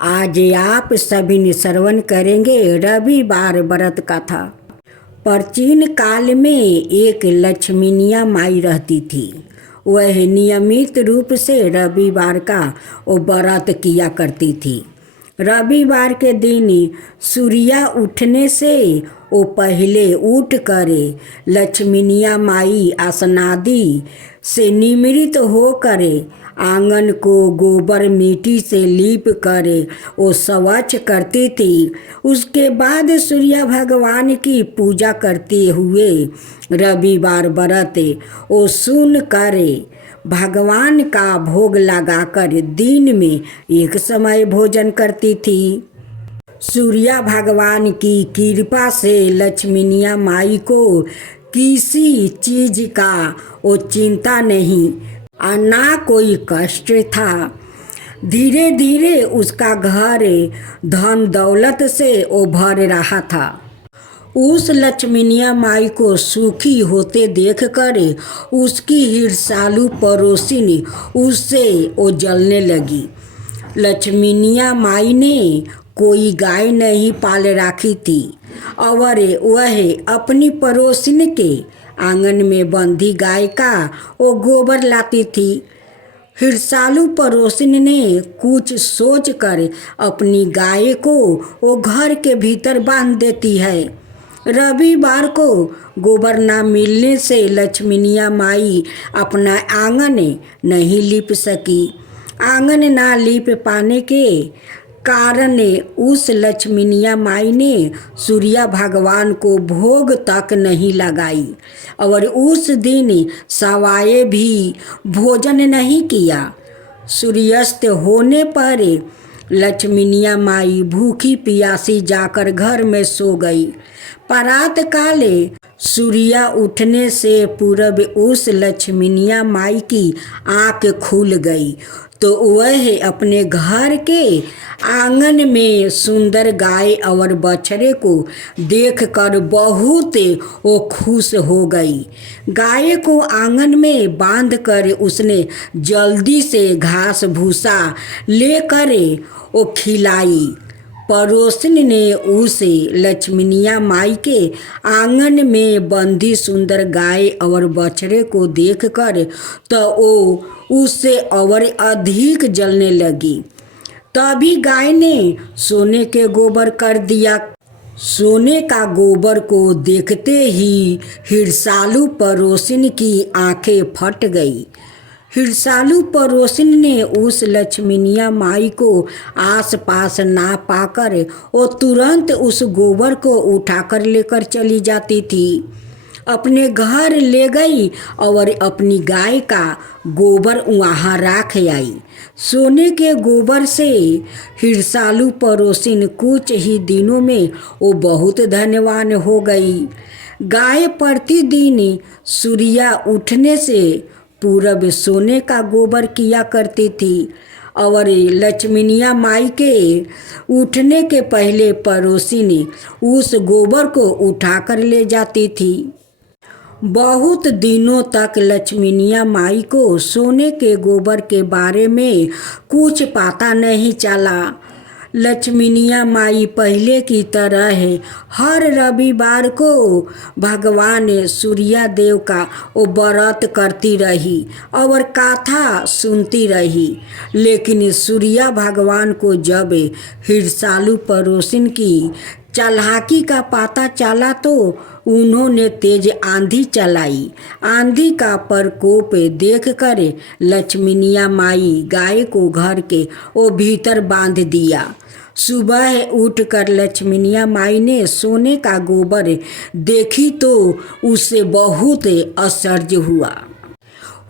आज आप सभी ने श्रवण करेंगे रविवार व्रत कथा। प्राचीन काल में एक लक्ष्मीनिया माई रहती थी। वह नियमित रूप से रविवार का वो व्रत किया करती थी। रविवार के दिन सूर्य उठने से वो पहले उठ करे लक्ष्मीनिया माई स्नादि से निमृत हो करे आंगन को गोबर मिट्टी से लीप करे वो स्वच्छ करती थी। उसके बाद सूर्य भगवान की पूजा करते हुए रविवार व्रत वो सुन करे भगवान का भोग लगाकर दिन में एक समय भोजन करती थी। सूर्य भगवान की कृपा से लक्ष्मीनिया माई को किसी चीज का वो चिंता नहीं और ना कोई कष्ट था। धीरे धीरे उसका घर धन दौलत से वो भर रहा था। उस लक्ष्मीनिया माई को सुखी होते देखकर उसकी ईर्ष्यालु पड़ोसिन उससे वो जलने लगी। लक्ष्मीनिया माई ने कोई गाय नहीं पाल रखी थी और वह अपनी पड़ोसिन के आंगन में बंधी गाय का वो गोबर लाती थी। ईर्ष्यालु पड़ोसिन ने कुछ सोच कर अपनी गाय को वो घर के भीतर बांध देती है। रविवार को गोबर ना मिलने से लक्ष्मीनिया माई अपना आंगन नहीं लीप सकी। आंगन ना लीप पाने के कारण उस लक्ष्मीनिया माई ने सूर्य भगवान को भोग तक नहीं लगाई और उस दिन सवाए भी भोजन नहीं किया। सूर्यास्त होने पर लक्ष्मीनिया माई भूखी प्यासी जाकर घर में सो गई। प्रात काले सूर्य उठने से पूर्व उस लक्ष्मीनिया माई की आँख खुल गई तो वह अपने घर के आंगन में सुंदर गाय और बछड़े को देखकर बहुत वो खुश हो गई। गाय को आंगन में बांधकर उसने जल्दी से घास भूसा लेकर वो खिलाई। पड़ोसिन ने उसे लक्ष्मीनिया माई के आंगन में बंधी सुंदर गाय और बछड़े को देखकर तो वो उससे और अधिक जलने लगी। तभी गाय ने सोने के गोबर कर दिया। सोने का गोबर को देखते ही ईर्ष्यालु पड़ोसिन की आंखें फट गई। ईर्ष्यालु पड़ोसिन ने उस लक्ष्मीनिया माई को आसपास ना पाकर वो तुरंत उस गोबर को उठाकर लेकर चली जाती थी। अपने घर ले गई और अपनी गाय का गोबर वहाँ रख आई। सोने के गोबर से ईर्ष्यालु पड़ोसिन कुछ ही दिनों में वो बहुत धनवान हो गई। गाय प्रतिदिन सूर्य उठने से पूरब सोने का गोबर किया करती थी और लक्ष्मीनिया माई के उठने के पहले पड़ोसिन उस गोबर को उठाकर ले जाती थी। बहुत दिनों तक लक्ष्मीनिया माई को सोने के गोबर के बारे में कुछ पता नहीं चला। लक्ष्मीनिया माई पहले की तरह हर रविवार को भगवान सूर्य देव का वो व्रत करती रही और कथा सुनती रही। लेकिन सूर्य भगवान को जब ईर्ष्यालु पड़ोसिन की चालाकी का पता चला तो उन्होंने तेज आंधी चलाई। आंधी का प्रकोप देखकर लक्ष्मीनिया माई गाय को घर के वो भीतर बांध दिया। सुबह उठकर लक्ष्मीनिया माई ने सोने का गोबर देखी तो उसे बहुत आश्चर्य हुआ।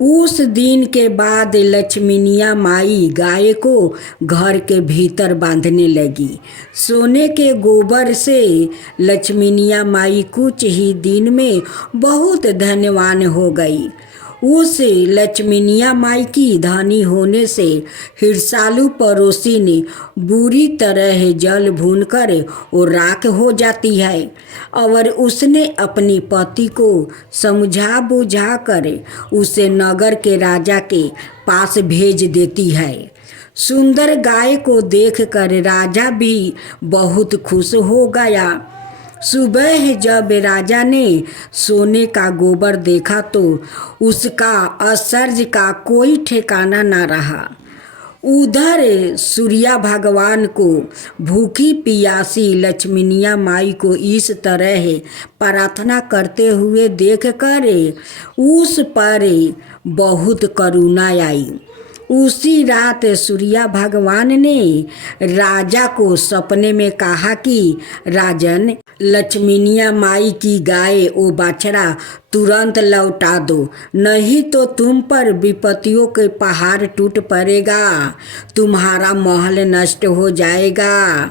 उस दिन के बाद लक्ष्मीनिया माई गाय को घर के भीतर बांधने लगी। सोने के गोबर से लक्ष्मीनिया माई कुछ ही दिन में बहुत धनवान हो गई। उस लक्ष्मीनिया माई की धनी होने से ईर्ष्यालु पड़ोसिन बुरी तरह जल भूनकर वो राख हो जाती है और उसने अपनी पति को समझा बुझा कर उसे नगर के राजा के पास भेज देती है। सुंदर गाय को देखकर राजा भी बहुत खुश हो गया। सुबह जब राजा ने सोने का गोबर देखा तो उसका आश्चर्य का कोई ठिकाना न रहा। उधर सूर्या भगवान को भूखी पियासी लक्ष्मीनिया माई को इस तरह प्रार्थना करते हुए देखकर उस पर बहुत करुणा आई। उसी रात सूर्या भगवान ने राजा को सपने में कहा कि राजन, लक्ष्मीनिया माई की गाय वो बछड़ा तुरंत लौटा दो, नहीं तो तुम पर विपत्तियों के पहाड़ टूट पड़ेगा, तुम्हारा महल नष्ट हो जाएगा,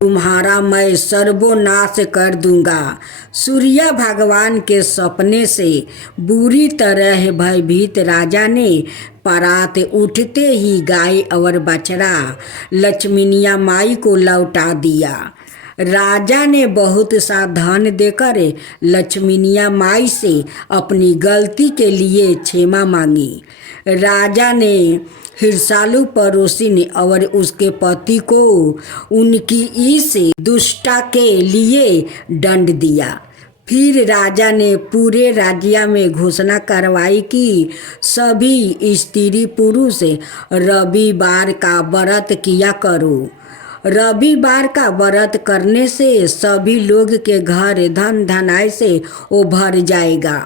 तुम्हारा मैं सर्वनाश कर दूंगा। सूर्य भगवान के सपने से बुरी तरह भयभीत राजा ने परात उठते ही गाय और बछड़ा लक्ष्मीनिया माई को लौटा दिया। राजा ने बहुत सा धन देकर लक्ष्मीनिया माई से अपनी गलती के लिए क्षमा मांगी। राजा ने हिरसालू पड़ोसिन और उसके पति को उनकी इस दुष्टता के लिए दंड दिया। फिर राजा ने पूरे राज्य में घोषणा करवाई कि सभी स्त्री पुरुष रविवार का व्रत किया करो। रविवार का व्रत करने से सभी लोग के घर धन धनाई से भर जाएगा।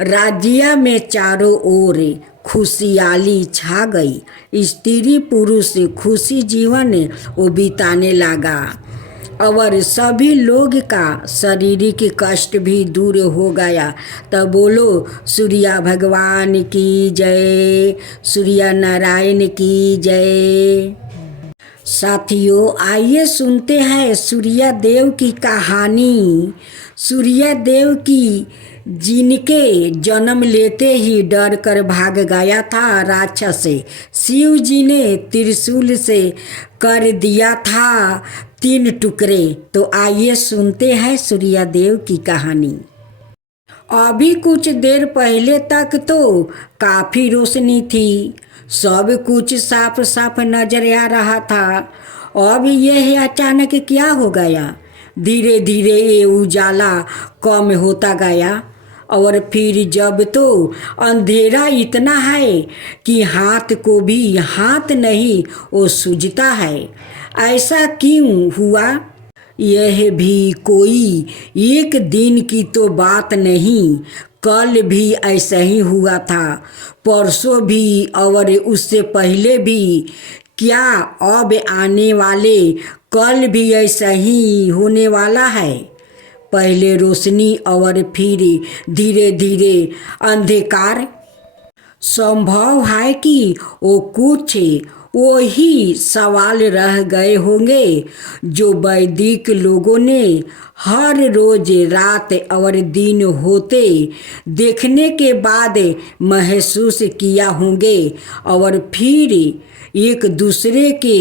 राज्य में चारों ओर खुशहाली छा गई। स्त्री पुरुष खुशी जीवन वो बिताने लगा और सभी लोग का शारीरिक कष्ट भी दूर हो गया। तब बोलो सूर्य भगवान की जय, सूर्य नारायण की जय। साथियों, आइए सुनते हैं सूर्य देव की कहानी। सूर्य देव की जिनके जन्म लेते ही डर कर भाग गया था राक्षस से, शिव जी ने त्रिशूल से कर दिया था 3 टुकड़े। तो आइए सुनते हैं सूर्य देव की कहानी। अभी कुछ देर पहले तक तो काफ़ी रोशनी थी, सब कुछ साफ साफ नजर आ रहा था। अब यह अचानक क्या हो गया? धीरे धीरे ये उजाला कम होता गया और फिर जब तो अंधेरा इतना है कि हाथ को भी हाथ नहीं वो सूझता है। ऐसा क्यों हुआ? यह भी कोई एक दिन की तो बात नहीं, कल भी ऐसा ही हुआ था, परसों भी और उससे पहले भी। क्या अब आने वाले कल भी ऐसा ही होने वाला है? पहले रोशनी और फिर धीरे धीरे अंधकार। संभव है कि वो कुछ वही सवाल रह गए होंगे जो वैदिक लोगों ने हर रोज रात और दिन होते देखने के बाद महसूस किया होंगे और फिर एक दूसरे के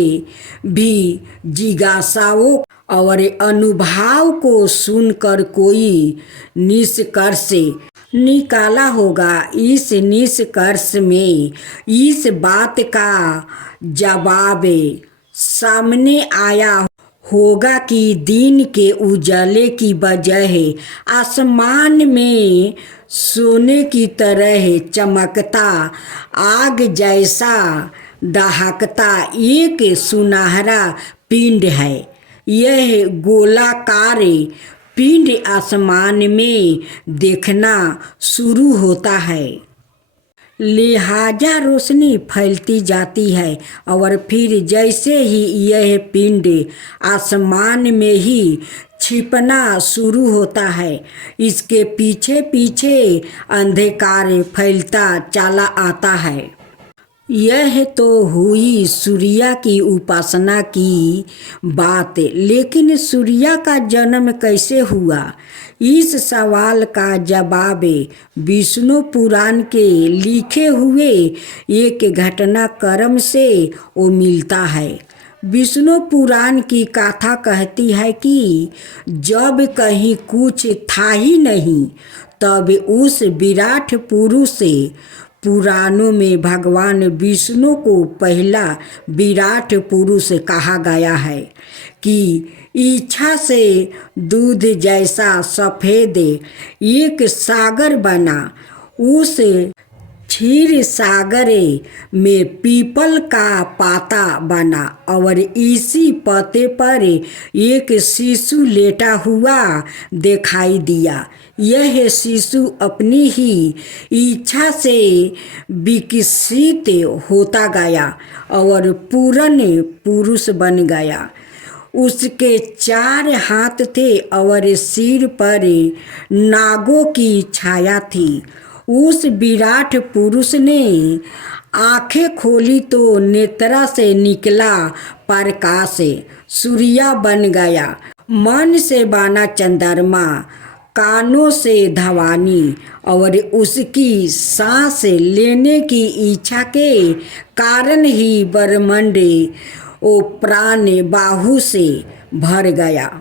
भी जिज्ञासाओं और अनुभव को सुनकर कोई निष्कर्ष निकाला होगा। इस निष्कर्ष में इस बात का जवाब सामने आया होगा कि दिन के उजाले की बजाय आसमान में सोने की तरह चमकता आग जैसा दहकता एक सुनहरा पिंड है। यह गोलाकार पिंड आसमान में देखना शुरू होता है, लिहाजा रोशनी फैलती जाती है और फिर जैसे ही यह पिंड आसमान में ही छिपना शुरू होता है, इसके पीछे पीछे अंधकार फैलता चला आता है। यह तो हुई सूर्य की उपासना की बात, लेकिन सूर्य का जन्म कैसे हुआ? इस सवाल का जवाब विष्णु पुराण के लिखे हुए एक घटनाक्रम से वो मिलता है। विष्णु पुराण की कथा कहती है कि जब कहीं कुछ था ही नहीं, तब उस विराट पुरुष पुराणों में भगवान विष्णु को पहला विराट पुरुष कहा गया है कि इच्छा से दूध जैसा सफ़ेद एक सागर बना। उस क्षीर सागर में पीपल का पाता बना और इसी पत्ते पर एक शिशु लेटा हुआ दिखाई दिया। यह शिशु अपनी ही इच्छा से विकसित होता गया और पूर्ण पुरुष बन गया। उसके 4 हाथ थे और सिर पर नागों की छाया थी। उस विराट पुरुष ने आंखें खोली तो नेत्रा से निकला प्रकाश सूर्य बन गया। मन से बना चंद्रमा, कानों से धवानी और उसकी सांस लेने की इच्छा के कारण ही ब्रह्मांड ओ प्राण बाहु से भर गया।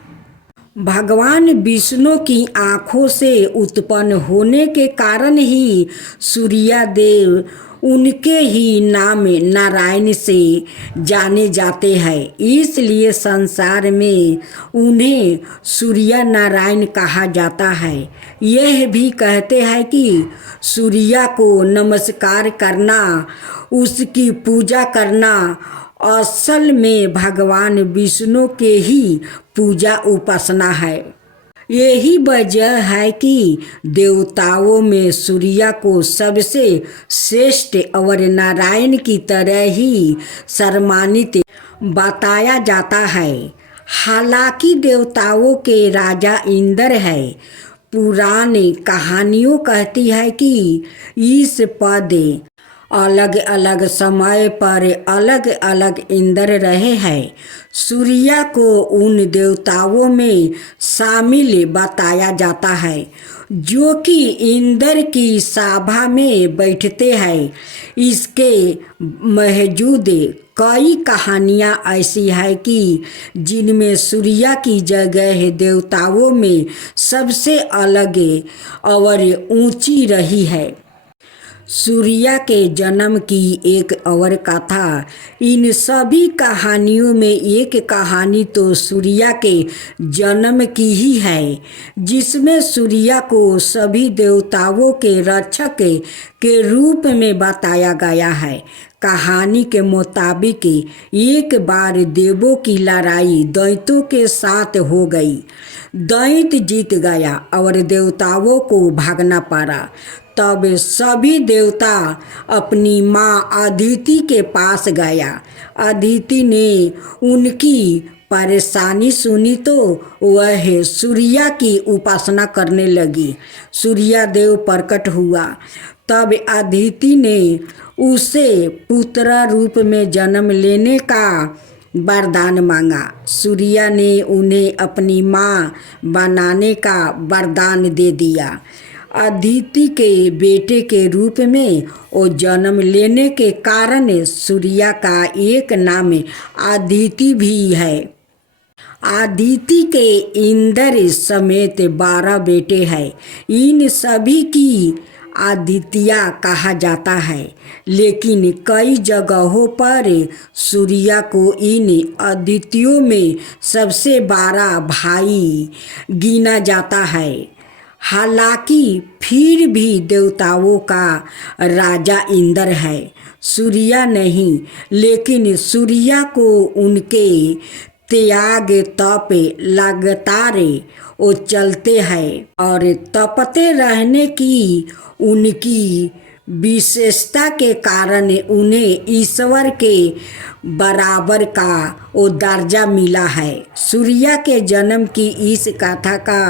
भगवान विष्णु की आँखों से उत्पन्न होने के कारण ही सूर्यदेव उनके ही नाम नारायण से जाने जाते हैं। इसलिए संसार में उन्हें सूर्य नारायण कहा जाता है। यह भी कहते हैं कि सूर्य को नमस्कार करना, उसकी पूजा करना असल में भगवान विष्णु के ही पूजा उपासना है। यही वजह है कि देवताओं में सूर्य को सबसे श्रेष्ठ और नारायण की तरह ही सम्मानित बताया जाता है। हालांकि देवताओं के राजा इंद्र है। पुरानी कहानियों कहती है कि इस पद अलग अलग समय पर अलग अलग इंद्र रहे हैं। सूर्य को उन देवताओं में शामिल बताया जाता है जो कि इंद्र की सभा में बैठते हैं। इसके मौजूद कई कहानियाँ ऐसी है कि जिनमें सूर्य की जगह देवताओं में सबसे अलग और ऊंची रही है। सूर्य के जन्म की एक और कथा। इन सभी कहानियों में एक कहानी तो सूर्य के जन्म की ही है, जिसमें सूर्य को सभी देवताओं के रक्षक के रूप में बताया गया है। कहानी के मुताबिक एक बार देवों की लड़ाई दैत्यों के साथ हो गई। दैत्य जीत गया और देवताओं को भागना पड़ा। तब सभी देवता अपनी माँ अदिति के पास गया। अदिति ने उनकी परेशानी सुनी तो वह सूर्य की उपासना करने लगी। सूर्य देव प्रकट हुआ। तब अदिति ने उसे पुत्र रूप में जन्म लेने का वरदान मांगा। सूर्य ने उन्हें अपनी माँ बनाने का वरदान दे दिया। अदिति के बेटे के रूप में वो जन्म लेने के कारण सूर्य का एक नाम अदिति भी है। अदिति के इंद्र समेत 12 बेटे हैं। इन सभी की आदित्या कहा जाता है, लेकिन कई जगहों पर सूर्य को इन आदित्यों में सबसे बड़ा भाई गिना जाता है। हालांकि फिर भी देवताओं का राजा इंद्र है, सूर्य नहीं। लेकिन सूर्य को उनके त्याग तप लगातार वो चलते हैं और तपते रहने की उनकी विशेषता के कारण उन्हें ईश्वर के बराबर का वो दर्जा मिला है। सूर्य के जन्म की इस कथा का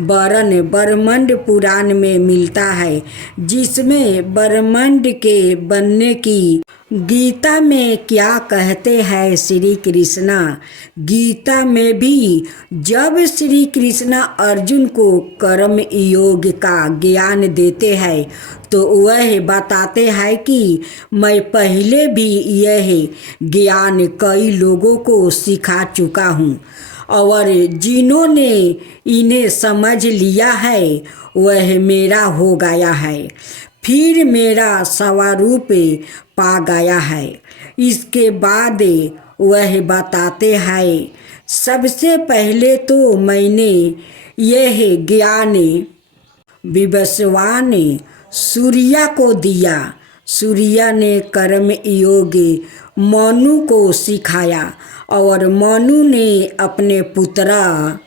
वर्णन ब्रह्मांड पुराण में मिलता है, जिसमें ब्रह्मांड के बनने की गीता में क्या कहते हैं श्री कृष्णा। गीता में भी जब श्री कृष्णा अर्जुन को कर्म योग का ज्ञान देते हैं तो वह बताते हैं कि मैं पहले भी यह ज्ञान कई लोगों को सिखा चुका हूँ और जिन्होंने इन्हें समझ लिया है वह मेरा हो गया है। फिर मेरा स्वरूप पा गया है। इसके बाद वह बताते हैं, सबसे पहले तो मैंने यह ज्ञान विवस्वान सूर्य को दिया। सूर्य ने कर्म योग मनु को सिखाया और मनु ने अपने पुत्र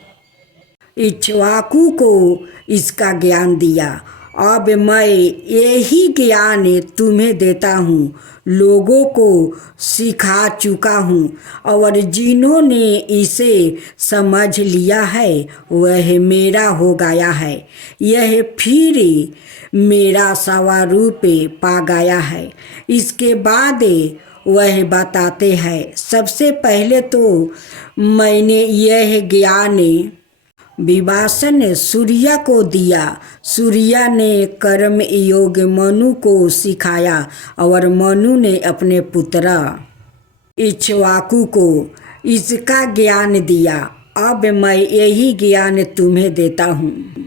इक्ष्वाकु को इसका ज्ञान दिया। अब मैं यही ज्ञान तुम्हें देता हूँ, लोगों को सिखा चुका हूँ और जिन्होंने इसे समझ लिया है वह मेरा हो गया है। यह फिर मेरा स्वरूप पा गया है। इसके बाद वह बताते हैं, सबसे पहले तो मैंने यह ज्ञान विवासन सूर्य को दिया। सूर्य ने कर्म योग मनु को सिखाया और मनु ने अपने पुत्र इक्ष्वाकु को इसका ज्ञान दिया। अब मैं यही ज्ञान तुम्हें देता हूँ।